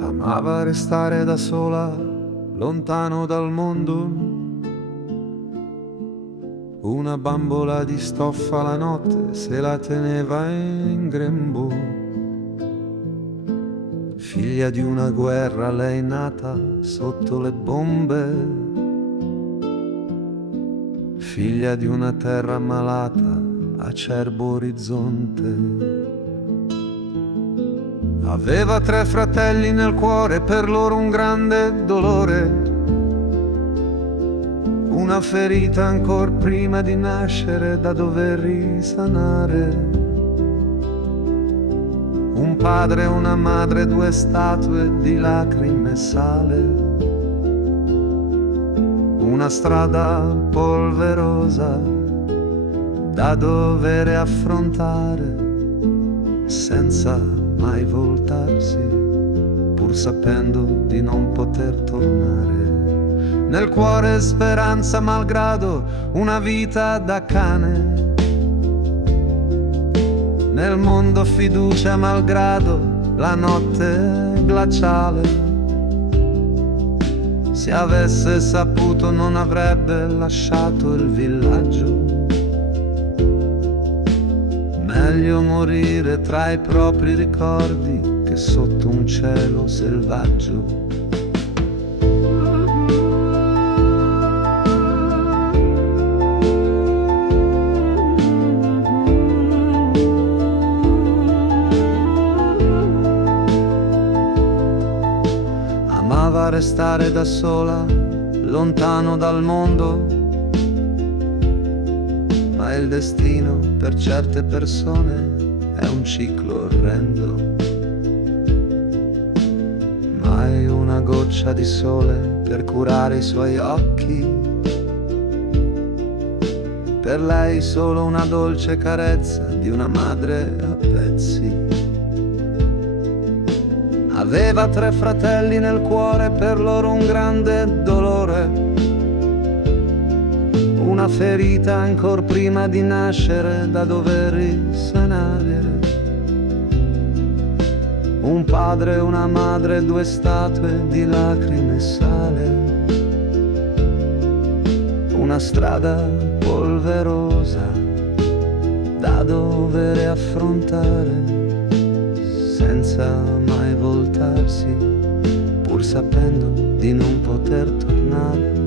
Amava restare da sola, lontano dal mondo. Una bambola di stoffa la notte se la teneva in grembo. Figlia di una guerra, lei nata sotto le bombe. Figlia di una terra malata, acerbo orizzonte. Aveva 3 fratelli nel cuore, per loro un grande dolore. Una ferita ancor prima di nascere da dover risanare. Un padre e una madre, 2 statue di lacrime e sale. Una strada polverosa da dover affrontare senza mai voltarsi, pur sapendo di non poter tornare. Nel cuore speranza malgrado, una vita da cane. Nel mondo fiducia malgrado, la notte glaciale. Se avesse saputo non avrebbe lasciato il villaggio. Meglio morire tra i propri ricordi che sotto un cielo selvaggio. Amava restare da sola, lontano dal mondo. Ma il destino per certe persone è un ciclo orrendo. Mai una goccia di sole per curare i suoi occhi. Per lei solo una dolce carezza di una madre a pezzi. Aveva 3 fratelli nel cuore, per loro un grande dolore. Una ferita ancor prima di nascere da dover risanare. Un padre e una madre, 2 statue di lacrime e sale. Una strada polverosa da dover affrontare senza mai voltarsi, pur sapendo di non poter tornare.